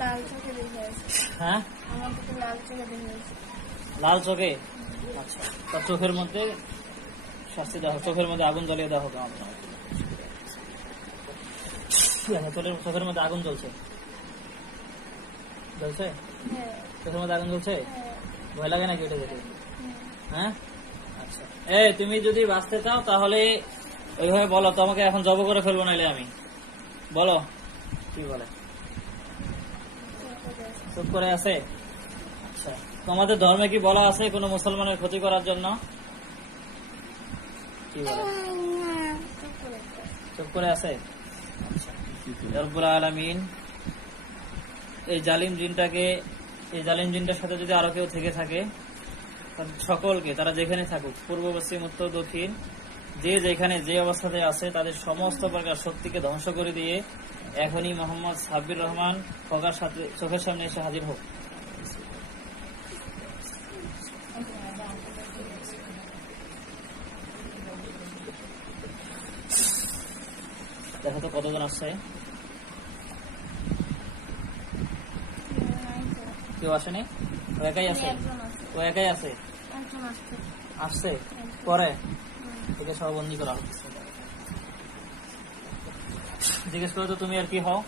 লাল চোখে দেখে আছে। হ্যাঁ, আমার তো লাল চোখে দেখে আছে। লাল চোখে। আচ্ছা, তার চোখের মধ্যে শাস্তি দেওয়া হবে, চোখের মধ্যে আগুন জ্বলিয়ে দেওয়া হবে আপনার। তোর চোখের মধ্যে আগুন জ্বলছে, জ্বলছে হ্যাঁ চোখের মধ্যে আগুন জ্বলছে। হ্যাঁ ভয় লাগে নাকি ওটা দেখে? হুম। হ্যাঁ, আচ্ছা। এই তুমি যদি বাঁচতে চাও তাহলে ওইভাবে বলো, তোমাকে এখন জব করে ফেলবো নাইলে আমি। বলো কি বলে? চুপ করে আছে। আচ্ছা, তোমাদের ধর্মে কি বলা আছে কোনো মুসলমানের ক্ষতি করার জন্য? কি বলে? চুপ করে আছে। আচ্ছা, রব্বুল আলামিন এই জালিম জিনটার সাথে যদি আরো কেউ থেকে থাকে, সকলকে, তারা যেখানে থাকুক, পূর্ব পশ্চিম উত্তর দক্ষিণ, যে যেখানে যে অবস্থাতে আছে, তাদের সমস্ত প্রকার শক্তিকে ধ্বংস করে দিয়ে এখনই মোহাম্মদ সাব্বির রহমান খোকার সাথে চোখের সামনে এসে হাজির হোক। দেখো তো কতজন আসছে। কেউ আসেনি? ও একাই আছে? ও একাই আছে? একজন আসছে। আসছে পরে থেকে সব বন্দি করা হচ্ছে। জিজ্ঞেস করো তো তুমি আর কি হও?